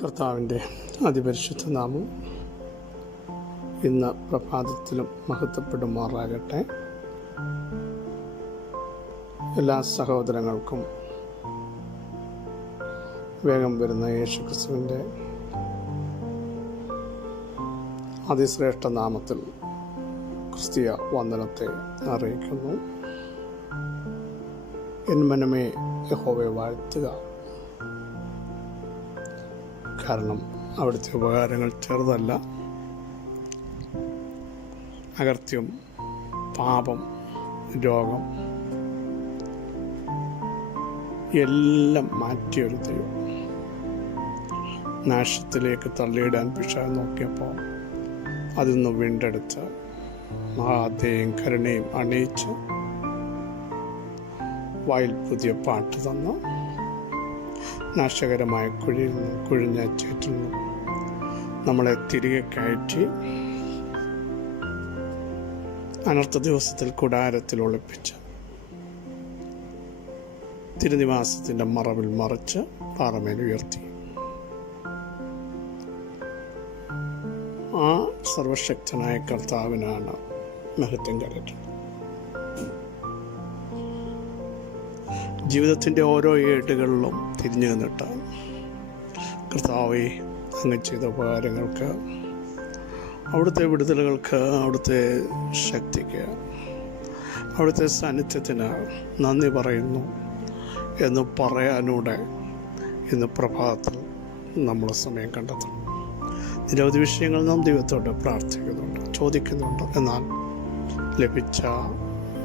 കർത്താവിൻ്റെ അതിപരിശുദ്ധ നാമം ഇന്ന് പ്രഭാതത്തിലും മഹത്വപ്പെടുമാറാകട്ടെ. എല്ലാ സഹോദരങ്ങൾക്കും വേഗം വരുന്ന യേശുക്രിസ്തുവിൻ്റെ അതിശ്രേഷ്ഠ നാമത്തിൽ ക്രിസ്തീയ വന്ദനത്തെ അറിയിക്കുന്നു. എൻ മനമേ യഹോവയെ വാഴ്ത്തുക, കാരണം അവിടുത്തെ ഉപകാരങ്ങൾ ചെറുതല്ല. അകൃത്യം, പാപം, രോഗം എല്ലാം മാറ്റിയൊരു ദൈവം. നാശത്തിലേക്ക് തള്ളിയിടാൻ പിശാച് നോക്കിയപ്പോൾ അതിൽ നിന്ന് വീണ്ടെടുത്ത് മഹാദയും കരുണയും അണിയിച്ച് വായിൽ പുതിയ പാട്ട് തന്നു. നാശകരമായ കുഴിയിൽ നിന്നും കുഴിഞ്ഞ ചേറ്റിൽ നിന്നും നമ്മളെ തിരികെ കയറ്റി അനർത്ഥ ദിവസത്തിൽ കൂടാരത്തിൽ ഒളിപ്പിച്ച് തിരുനിവാസത്തിൻ്റെ മറവിൽ മറിച്ച് പാറമേൽ ഉയർത്തി. ആ സർവശക്തനായ കർത്താവിനാണ് മഹത്വം കരറ്റുന്നത്. ജീവിതത്തിൻ്റെ ഓരോ ഏടുകളിലും തിരിഞ്ഞു നിന്നിട്ട് കർത്താവേ, അങ്ങ് ചെയ്ത ഉപകാരങ്ങൾക്ക്, അവിടുത്തെ വിടുതലുകൾക്ക്, അവിടുത്തെ ശക്തിക്ക്, അവിടുത്തെ സാന്നിധ്യത്തിന് നന്ദി പറയുന്നു എന്ന് പറയാനൂടെ ഇന്ന് പ്രഭാതത്തിൽ നമ്മൾ സമയം കണ്ടെത്തണം. നിരവധി വിഷയങ്ങൾ നാം ദൈവത്തോട് പ്രാർത്ഥിക്കുന്നുണ്ട്, ചോദിക്കുന്നുണ്ട്. എന്നാൽ ലഭിച്ച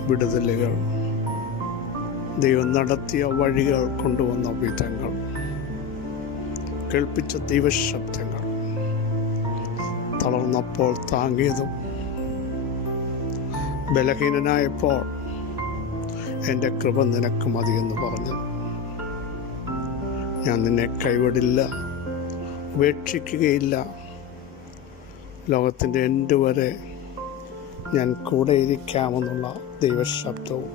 വിടുതലുകൾ, ദൈവം നടത്തിയ വഴികൾ, കൊണ്ടുവന്ന വിധങ്ങൾ, കേൾപ്പിച്ച ദൈവശബ്ദങ്ങൾ, തളർന്നപ്പോൾ താങ്ങിയതും, ബലഹീനനായപ്പോൾ എൻ്റെ കൃപ നിനക്ക് മതിയെന്ന് പറഞ്ഞു. ഞാൻ നിന്നെ കൈവിടില്ല, ഉപേക്ഷിക്കുകയില്ല, ലോകത്തിൻ്റെ എൻഡ് വരെ ഞാൻ കൂടെ ഇരിക്കാമെന്നുള്ള ദൈവശബ്ദവും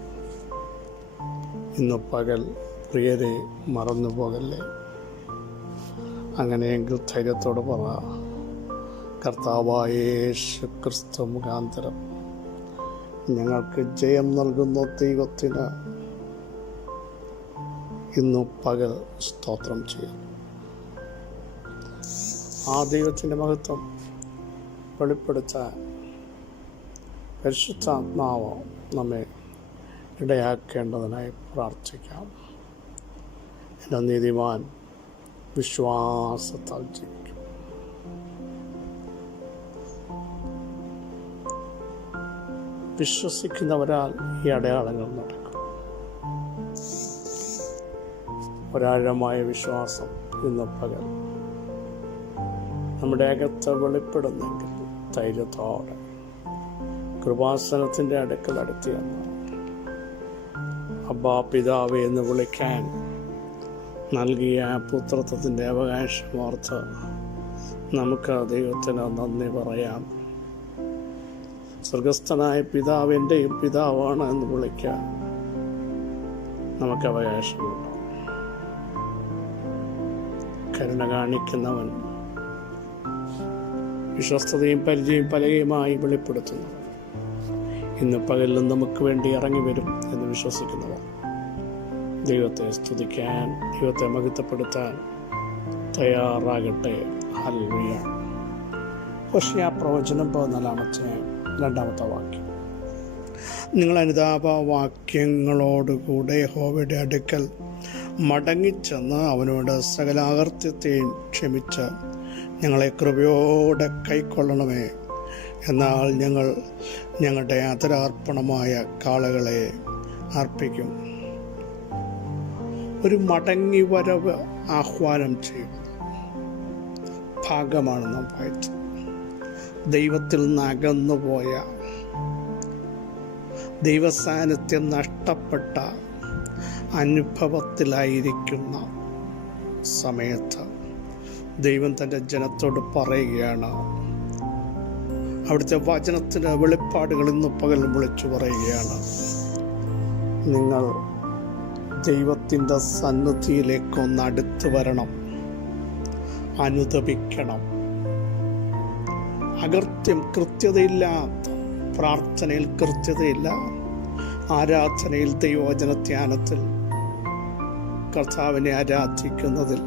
ഇന്ന് പകൽ പ്രിയരെ മറന്നു പോകല്ലേ. അങ്ങനെയെങ്കിൽ ധൈര്യത്തോടെ പറ, കർത്താവായ യേശുക്രിസ്തു മുഖാന്തരം ഞങ്ങൾക്ക് ജയം നൽകുന്ന ദൈവത്തിന് ഇന്നു പകൽ സ്തോത്രം ചെയ്യാം. ആ ദൈവത്തിൻ്റെ മഹത്വം വെളിപ്പെടുത്താൻ പരിശുദ്ധാത്മാവ് നമ്മെ ഇടയാക്കേണ്ടതിനായി പ്രാർത്ഥിക്കാം. എൻ്റെ നീതിമാൻ വിശ്വാസത്താൽ ജീവിക്കും. വിശ്വസിക്കുന്നവരാൽ ഈ അടയാളങ്ങൾ നടക്കും. ഒരാഴമായ വിശ്വാസം ഇന്ന് പകൽ നമ്മുടെ അകത്ത് വെളിപ്പെടുന്നെങ്കിൽ ധൈര്യത്തോടെ കൃപാസനത്തിൻ്റെ അടുക്കൽ അടുത്തിയെന്ന് അബ്ബാ പിതാവേ എന്ന് വിളിക്കാൻ നൽകിയ പുത്രത്വത്തിൻ്റെ അവകാശമോർത്ത് നമുക്ക് ദൈവത്തിന് നന്ദി പറയാം. സ്വർഗസ്ഥനായ പിതാവ് എൻ്റെയും പിതാവാണ് എന്ന് വിളിക്കാൻ നമുക്ക് അവകാശമുണ്ട്. കരുണ കാണിക്കുന്നവൻ, വിശ്വസ്തതയും പരിചയം പലകയുമായി വെളിപ്പെടുത്തുന്നു. ഇന്ന് പകലിലും നമുക്ക് വേണ്ടി ഇറങ്ങി വരും എന്ന് വിശ്വസിക്കുന്നവർ ദൈവത്തെ സ്തുതിക്കാൻ, ദൈവത്തെ മഹത്വപ്പെടുത്താൻ തയ്യാറാകട്ടെ. ഹല്ലേലൂയ. ഹോശേയ പ്രവചനം 14-ാമത്തെ വാക്യം. നിങ്ങൾ അനുതാപവാക്യങ്ങളോടുകൂടെ യഹോവയുടെ അടുക്കൽ മടങ്ങിച്ചെന്ന് അവനോട് സകല അകൃത്യത്തെയും ക്ഷമിച്ച് ഞങ്ങളെ കൃപയോടെ കൈക്കൊള്ളണമേ. എന്നാൽ ഞങ്ങൾ ഞങ്ങളുടെ ആദരാർപ്പണമായ കാളകളെ അർപ്പിക്കും. ഒരു മടങ്ങി വരവ് ആഹ്വാനം ചെയ്യും ഭാഗമാണ് നാം വായിച്ചത്. ദൈവത്തിൽ നിന്ന് അകന്നുപോയ, ദൈവസാന്നിധ്യം നഷ്ടപ്പെട്ട അനുഭവത്തിലായിരിക്കുന്ന സമയത്ത് ദൈവം തൻ്റെ ജനത്തോട് പറയുകയാണ്. അവിടുത്തെ വചനത്തിൻ്റെ വെളിപ്പാടുകൾ ഇന്ന് പകൽ വിളിച്ചു പറയുകയാണ്. നിങ്ങൾ ദൈവത്തിൻ്റെ സന്നിധിയിലേക്കൊന്ന് അടുത്ത് വരണം. അനുതപിക്കണം. കൃത്യതയില്ലാത്ത പ്രാർത്ഥനയിൽ കൃത്യതയില്ല, ആരാധനയിൽ ദൈവവചന ധ്യാനത്തിൽ കർത്താവിനെ ആരാധിക്കുന്നതിൽ,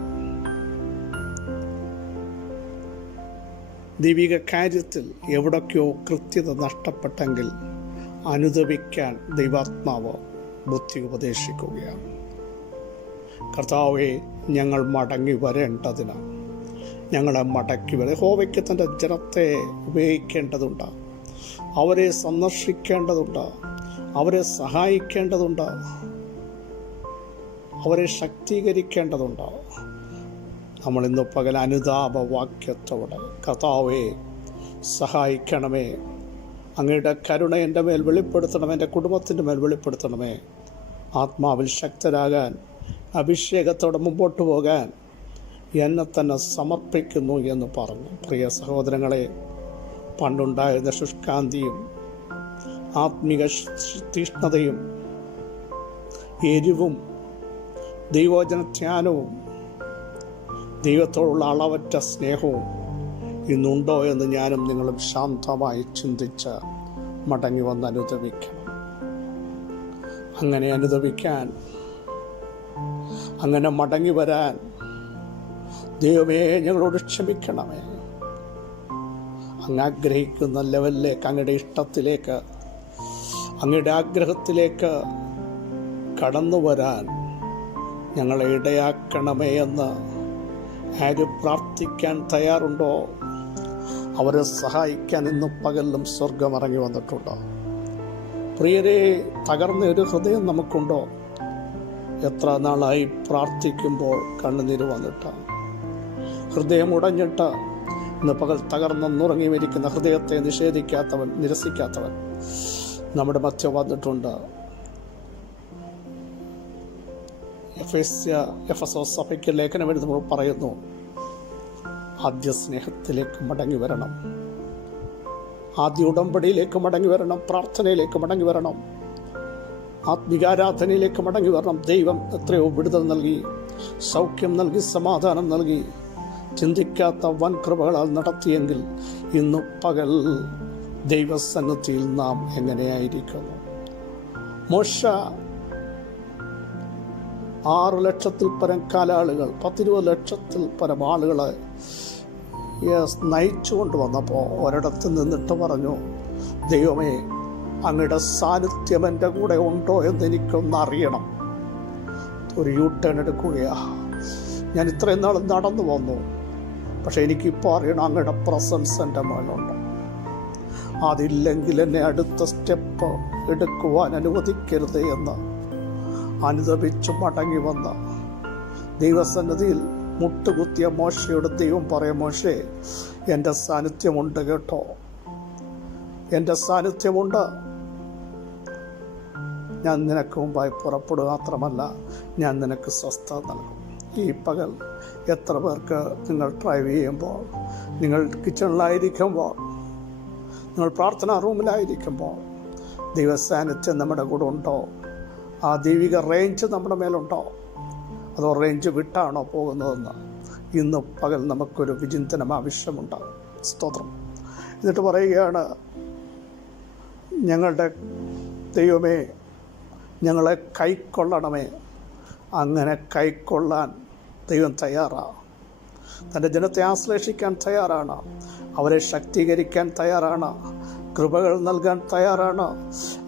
ദൈവിക കാര്യത്തിൽ എവിടൊക്കെയോ കൃത്യത നഷ്ടപ്പെട്ടെങ്കിൽ അനുതപിക്കാൻ ദൈവാത്മാവ് ബുദ്ധി ഉപദേശിക്കുകയാണ്. കർത്താവെ, ഞങ്ങൾ മടങ്ങി വരേണ്ടതിന് ഞങ്ങളെ മടക്കി വരെ യഹോവയ്ക്ക് തൻ്റെ ജനത്തെ ഉപയോഗിക്കേണ്ടതുണ്ട്, അവരെ സന്ദർശിക്കേണ്ടതുണ്ട്, അവരെ സഹായിക്കേണ്ടതുണ്ട്, അവരെ ശക്തീകരിക്കേണ്ടതുണ്ട്. നമ്മൾ ഇന്ന് പകൽ അനുതാപവാക്യത്തോടെ, കർത്താവേ സഹായിക്കണമേ, അങ്ങയുടെ കരുണ എൻ്റെ മേൽ വെളിപ്പെടുത്തണമേ, എൻ്റെ കുടുംബത്തിൻ്റെ മേൽ വെളിപ്പെടുത്തണമേ, ആത്മാവിൽ ശക്തരാകാൻ, അഭിഷേകത്തോടെ മുമ്പോട്ട് പോകാൻ എന്നെ തന്നെ സമർപ്പിക്കുന്നു എന്ന് പറഞ്ഞു. പ്രിയ സഹോദരങ്ങളെ, പണ്ടുണ്ടായിരുന്ന ശുഷ്കാന്തിയും ആത്മീക തീഷ്ണതയും എരിവും ദൈവവചന ധ്യാനവും ദൈവത്തോടുള്ള അളവറ്റ സ്നേഹവും ഇന്നുണ്ടോ എന്ന് ഞാനും നിങ്ങളും ശാന്തമായി ചിന്തിച്ച് മടങ്ങി വന്ന് അനുതപിക്കണം. അങ്ങനെ അനുതപിക്കാൻ, അങ്ങനെ മടങ്ങി വരാൻ ദൈവമേ ഞങ്ങളോട് ക്ഷമിക്കണമേ. അങ്ങ് ആഗ്രഹിക്കുന്ന ലെവലിലേക്ക്, അങ്ങയുടെ ഇഷ്ടത്തിലേക്ക്, അങ്ങയുടെ ആഗ്രഹത്തിലേക്ക് കടന്നു വരാൻ ഞങ്ങളെ ഇടയാക്കണമേ എന്ന് ആര് പ്രാർത്ഥിക്കാൻ തയ്യാറുണ്ടോ അവരെ സഹായിക്കാൻ ഇന്ന് പകലിലും സ്വർഗം ഇറങ്ങി വന്നിട്ടുണ്ടോ? പ്രിയരെ, തകർന്ന ഒരു ഹൃദയം നമുക്കുണ്ടോ? എത്ര നാളായി പ്രാർത്ഥിക്കുമ്പോൾ കണ്ണുനീര് വന്നിട്ട്, ഹൃദയം ഉടഞ്ഞിട്ട് ഇന്ന് പകൽ തകർന്നുറങ്ങി മരിക്കുന്ന ഹൃദയത്തെ നിരസിക്കാത്തവൻ നമ്മുടെ മധ്യ വന്നിട്ടുണ്ട്. എഫെസോസ് സഭയ്ക്ക് ലേഖനം എഴുതുമ്പോൾ പറയുന്നു, ആദ്യ സ്നേഹത്തിലേക്ക് മടങ്ങി വരണം, ആദ്യ ഉടമ്പടിയിലേക്ക് മടങ്ങി വരണം, പ്രാർത്ഥനയിലേക്ക് മടങ്ങി വരണം, ആത്മികാരാധനയിലേക്ക് മടങ്ങി വരണം. ദൈവം എത്രയോ വിടുതൽ നൽകി, സൗഖ്യം നൽകി, സമാധാനം നൽകി, ചിന്തിക്കാത്ത വൻ കൃപകളാൽ നടത്തിയെങ്കിൽ ഇന്നു പകൽ ദൈവസന്നിധിയിൽ നാം എങ്ങനെയായിരിക്കുന്നു? മോശ 6 ലക്ഷത്തിൽ പരം കാലാളുകൾ, 10-20 ലക്ഷത്തിൽ പരം ആളുകളെ നയിച്ചു കൊണ്ടുവന്നപ്പോൾ ഒരിടത്ത് നിന്നിട്ട് പറഞ്ഞു, ദൈവമേ, അങ്ങയുടെ സാന്നിധ്യം എൻ്റെ കൂടെ ഉണ്ടോ എന്ന് എനിക്കൊന്ന് അറിയണം. ഒരു യൂട്ടേൺ എടുക്കുകയാ. ഞാൻ ഇത്രയും നാൾ നടന്നു വന്നു, പക്ഷെ എനിക്കിപ്പോൾ അറിയണം അങ്ങയുടെ പ്രസൻസ് എൻ്റെ മേലുണ്ട്. അതില്ലെങ്കിൽ എന്നെ അടുത്ത സ്റ്റെപ്പ് എടുക്കുവാൻ അനുവദിക്കരുത് എന്ന് അനുദപിച്ചു മടങ്ങി വന്ന ദൈവസന്നിധിയിൽ മുട്ടുകുത്തിയ മോശയോട് ദൈവം പറയും, മോശേ, എൻ്റെ സാന്നിധ്യമുണ്ട് കേട്ടോ, എൻ്റെ സാന്നിധ്യമുണ്ട്. ഞാൻ നിനക്ക് മുമ്പായി പുറപ്പെടുക മാത്രമല്ല, ഞാൻ നിനക്ക് സ്വസ്ഥത നൽകും. ഈ പകൽ എത്ര പേർക്ക് നിങ്ങൾ ഡ്രൈവ് ചെയ്യുമ്പോൾ, നിങ്ങൾ കിച്ചണിലായിരിക്കുമ്പോൾ, നിങ്ങൾ പ്രാർത്ഥനാ റൂമിലായിരിക്കുമ്പോൾ ദൈവസാന്നിധ്യം നമ്മുടെ കൂടെ ഉണ്ടോ? ആ ദൈവിക റേഞ്ച് നമ്മുടെ മേലുണ്ടോ? അതോ റേഞ്ച് വിട്ടാണോ പോകുന്നതെന്ന് ഇന്ന് പകൽ നമുക്കൊരു വിചിന്തനം ആവശ്യമുണ്ട്. സ്തോത്രം. എന്നിട്ട് പറയുകയാണ്, ഞങ്ങളുടെ ദൈവമേ, ഞങ്ങളെ കൈക്കൊള്ളണമേ. അങ്ങനെ കൈക്കൊള്ളാൻ ദൈവം തയ്യാറാണ്. തൻ്റെ ജനത്തെ ആശ്ലേഷിക്കാൻ തയ്യാറാണ്, അവരെ ശക്തീകരിക്കാൻ തയ്യാറാണ്, കൃപകൾ നൽകാൻ തയ്യാറാണ്,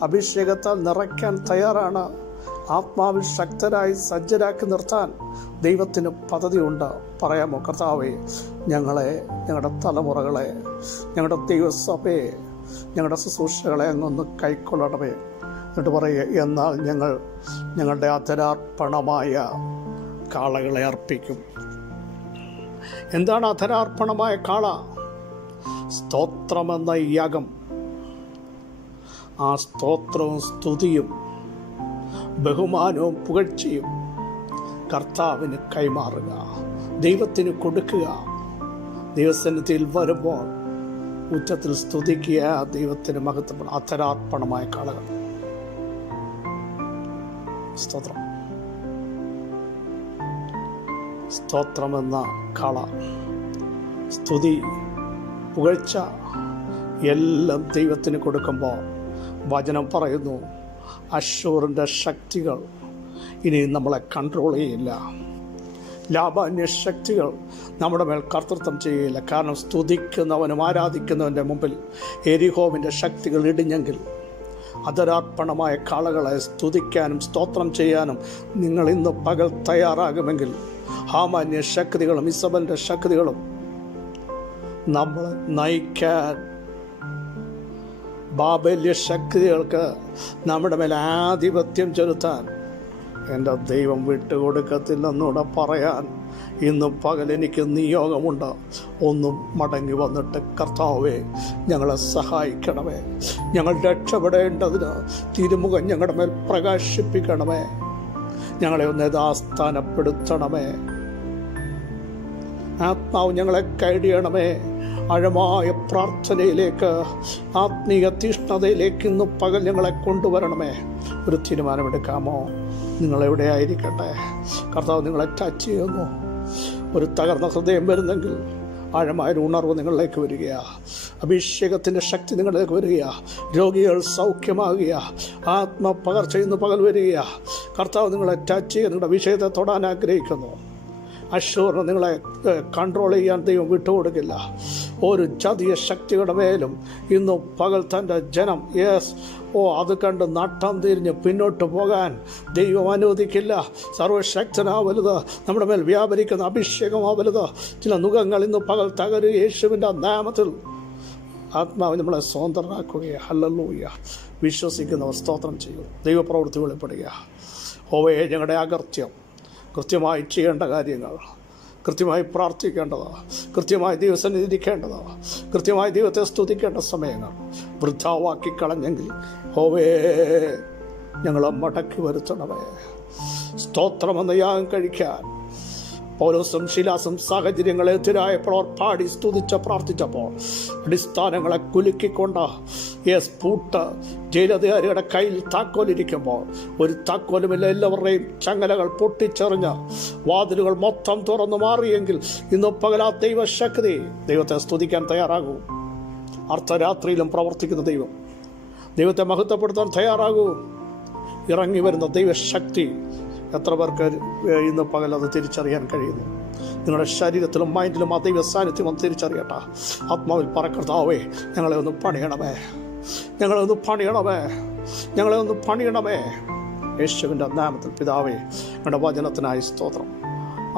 അഭിഷേകത്താൽ നിറയ്ക്കാൻ തയ്യാറാണ്, ആത്മാവിൽ ശക്തരായി സജ്ജരാക്കി നിർത്താൻ ദൈവത്തിന് പദ്ധതിയുണ്ട്. പറയാമോ, കർത്താവേ, ഞങ്ങളെ, ഞങ്ങളുടെ തലമുറകളെ, ഞങ്ങളുടെ ദൈവസഭയെ, ഞങ്ങളുടെ ശുശ്രൂഷകളെ അങ്ങൊന്ന് കൈക്കൊള്ളണമേ. എന്നിട്ട് പറയുക, എന്നാൽ ഞങ്ങൾ ഞങ്ങളുടെ അധരാർപ്പണമായ കാളകളെ അർപ്പിക്കും. എന്താണ് അധരാർപ്പണമായ കാള? സ്തോത്രമെന്ന യാഗം. ആ സ്തോത്രവും സ്തുതിയും ബഹുമാനവും പുകഴ്ചയും കർത്താവിന് കൈമാറുക, ദൈവത്തിന് കൊടുക്കുക. ദൈവസന്നിധിയിൽ വരുമ്പോൾ ഉച്ചത്തിൽ സ്തുതിക്കുക, ദൈവത്തിന് മഹത്വം. അധരാർപ്പണമായ കാളകൾ. സ്തോത്രമെന്ന കാള. സ്തുതി, പുകഴ്ച എല്ലാം ദൈവത്തിന് കൊടുക്കുമ്പോൾ വചനം പറയുന്നു, അശ്ശൂറിൻ്റെ ശക്തികൾ ഇനി നമ്മളെ കൺട്രോൾ ചെയ്യില്ല. ലാബാന്യ ശക്തികൾ നമ്മുടെ മേൽ കർത്തൃത്വം ചെയ്യില്ല. കാരണം സ്തുതിക്കുന്നവനും ആരാധിക്കുന്നവൻ്റെ മുമ്പിൽ എരിഹോവിൻ്റെ ശക്തികൾ ഇടിഞ്ഞെങ്കിൽ അതരാർപ്പണമായ കാളകളെ സ്തുതിക്കാനും സ്തോത്രം ചെയ്യാനും നിങ്ങൾ ഇന്ന് പകൽ തയ്യാറാകുമെങ്കിൽ ഹാമാന്യ ശക്തികളും ഇസബലിൻ്റെ ശക്തികളും നമ്മളെ നയിക്കാൻ, ബാബല്യ ശക്തികൾക്ക് നമ്മുടെ മേൽ ആധിപത്യം ചെലുത്താൻ എൻ്റെ ദൈവം വിട്ടുകൊടുക്കത്തില്ലെന്നൂടെ പറയാൻ ഇന്ന് പകൽ എനിക്ക് നിയോഗമുണ്ട്. ഒന്നും മടങ്ങി വന്നിട്ട്, കർത്താവേ ഞങ്ങളെ സഹായിക്കണമേ, ഞങ്ങൾ രക്ഷപ്പെടേണ്ടതിന് തിരുമുഖം ഞങ്ങളുടെ മേൽ പ്രകാശിപ്പിക്കണമേ, ഞങ്ങളെ ഒന്ന് യഥാസ്ഥാനപ്പെടുത്തണമേ, ആത്മാവ് ഞങ്ങളെ കൈടിയണമേ. ആഴമായ പ്രാർത്ഥനയിലേക്ക്, ആത്മീയ തീഷ്ണതയിലേക്ക് ഇന്ന് പകൽ ഞങ്ങളെ കൊണ്ടുവരണമേ. ഒരു തീരുമാനമെടുക്കാമോ? നിങ്ങളെവിടെ ആയിരിക്കട്ടെ, കർത്താവ് നിങ്ങളെ ടച്ച് ചെയ്യുന്നു. ഒരു തകർന്ന ഹൃദയം വരുന്നെങ്കിൽ ആഴമായൊരു ഉണർവ് നിങ്ങളിലേക്ക് വരികയാണ്. അഭിഷേകത്തിൻ്റെ ശക്തി നിങ്ങളിലേക്ക് വരികയാണ്. രോഗികൾ സൗഖ്യമാകുക, ആത്മപകർച്ച ഇന്ന് പകൽ വരികയാണ്. കർത്താവ് നിങ്ങളെ ടച്ച് ചെയ്യുക, നിങ്ങളുടെ വിഷയത്തെ തൊടാൻ ആഗ്രഹിക്കുന്നു. അശ്ശൂറിന് നിങ്ങളെ കൺട്രോൾ ചെയ്യാൻ ദൈവം വിട്ടുകൊടുക്കില്ല. ഒരു ജാതീയ ശക്തിയുടെ മേലും ഇന്ന് പകൽ തൻ്റെ ജനം അത് കണ്ട് നട്ടം തിരിഞ്ഞ് പിന്നോട്ട് പോകാൻ ദൈവം അനുവദിക്കില്ല. സർവശക്തനാ വലുത്, നമ്മുടെ മേൽ വ്യാപരിക്കുന്ന അഭിഷേകമാ വലുത്. ചില നുഖങ്ങൾ ഇന്ന് പകൽ തകരുക യേശുവിൻ്റെ നാമത്തിൽ. ആത്മാവ് നമ്മളെ സ്വതന്ത്രനാക്കുകയാണ്. ഹല്ലേലൂയ. വിശ്വസിക്കുന്നവർ സ്തോത്രം ചെയ്യും. ദൈവപ്രവൃത്തി വെളിപ്പെടുക. ഹോവയെ ഞങ്ങളുടെ അകൃത്യം, കൃത്യമായി ചെയ്യേണ്ട കാര്യങ്ങൾ, കൃത്യമായി പ്രാർത്ഥിക്കേണ്ടത്, കൃത്യമായി ദൈവസന്നിധിയിൽ ഇരിക്കേണ്ടത്, കൃത്യമായി ദൈവത്തെ സ്തുതിക്കേണ്ട സമയങ്ങൾ വൃഥാവാക്കി കളഞ്ഞെങ്കിൽ ഹോവേ ഞങ്ങളെ മടക്കി വരുത്തണമേ. സ്തോത്രമെന്ന യാഗം കഴിക്കാൻ പൗലോസും ശീലാസും സാഹചര്യങ്ങളെതിരായപ്പോൾ അവർ പാടി സ്തുതിച്ച് പ്രാർത്ഥിച്ചപ്പോൾ അടിസ്ഥാനങ്ങളെ കുലുക്കിക്കൊണ്ട് പൂട്ട് ജയിലധികാരിയുടെ കയ്യിൽ താക്കോലിരിക്കുമ്പോൾ ഒരു താക്കോലുമില്ല, എല്ലാവരുടെയും ചങ്ങലകൾ പൊട്ടിച്ചെറിഞ്ഞ് വാതിലുകൾ മൊത്തം തുറന്നു മാറിയെങ്കിൽ ഇന്ന് പകലാ ദൈവശക്തി. ദൈവത്തെ സ്തുതിക്കാൻ തയ്യാറാകൂ. അർദ്ധരാത്രിയിലും പ്രവർത്തിക്കുന്ന ദൈവം, ദൈവത്തെ മഹത്വപ്പെടുത്താൻ തയ്യാറാകൂ. ഇറങ്ങി വരുന്ന ദൈവശക്തി എത്ര പേർക്ക് ഇന്ന് പകൽ അത് തിരിച്ചറിയാൻ കഴിയുന്നു? നിങ്ങളുടെ ശരീരത്തിലും മൈൻഡിലും ആ ദൈവ സാന്നിധ്യം ഒന്ന് തിരിച്ചറിയട്ടെ. ആത്മാവിൽ പറക്കർത്താവേ ഞങ്ങളെ ഒന്ന് പണിയണമേ, ഞങ്ങളെ ഒന്ന് പണിയണമേ, ഞങ്ങളെ ഒന്ന് പണിയണമേ. യേശുവിൻ്റെ നാമത്തിൽ പിതാവേ, ഞങ്ങളുടെ വചനത്തിനായി സ്തോത്രം.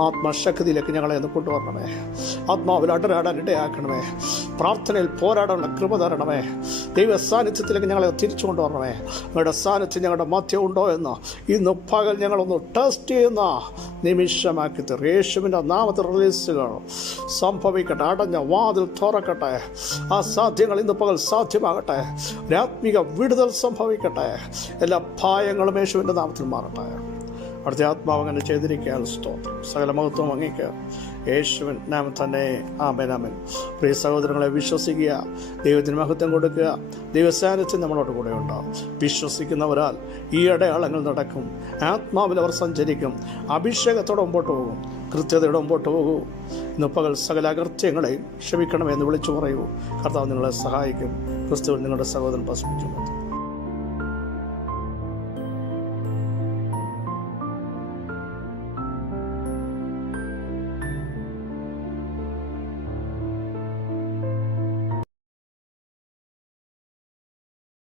ആത്മശക്തിയിലേക്ക് ഞങ്ങളെ ഒന്ന് കൊണ്ടുവരണമേ. ആത്മാവിൽ അടരാടാൻ ഇടയാക്കണമേ. പ്രാർത്ഥനയിൽ പോരാടാനുള്ള കൃപ തരണമേ. ദൈവ സാന്നിധ്യത്തിലേക്ക് ഞങ്ങളെ തിരിച്ചു കൊണ്ടുവരണമേ. ഞങ്ങളുടെ സാന്നിധ്യം ഞങ്ങളുടെ മധ്യം ഉണ്ടോ എന്ന് ഇന്ന് പകൽ ഞങ്ങളൊന്ന് ടെസ്റ്റ് ചെയ്യുന്ന നിമിഷമാക്കി തീർക്കും. യേശുവിൻ്റെ നാമത്തിൽ റിലീസുകൾ സംഭവിക്കട്ടെ. അടഞ്ഞ വാതിൽ തുറക്കട്ടെ. ആ സാധ്യങ്ങൾ ഇന്ന് പകൽ സാധ്യമാകട്ടെ. ആത്മീക വിടുതൽ സംഭവിക്കട്ടെ. എല്ലാ ഭയങ്ങളും യേശുവിൻ്റെ നാമത്തിൽ മാറട്ടെ. അടുത്ത ആത്മാവ് അങ്ങനെ ചെയ്തിരിക്കാൻ സ്തോത്രം. സകല മഹത്വം അങ്ങേക്ക് യേശുവിൻ നാമം തന്നെ. ആമേൻ, ആമേൻ. പ്രിയ സഹോദരങ്ങളെ, വിശ്വസിക്കുക, ദൈവത്തിന് മഹത്വം കൊടുക്കുക. ദൈവസാന്നിധ്യം നമ്മളോട് കൂടെ ഉണ്ടാവും. വിശ്വസിക്കുന്നവരാൽ ഈ അടയാളങ്ങൾ നടക്കും. ആത്മാവിൽ അവർ സഞ്ചരിക്കും. അഭിഷേകത്തോടെ മുമ്പോട്ട് പോകും. കൃത്യതയോടെ മുമ്പോട്ട് പോകൂ. ഇന്ന് പകൽ സകല അകൃത്യങ്ങളെയും ക്ഷമിക്കണമെന്ന് വിളിച്ചു പറയൂ. കർത്താവ് നിങ്ങളെ സഹായിക്കും. ക്രിസ്തുവിൽ നിങ്ങളുടെ സഹോദരൻ പ്രസവിക്കുന്നു.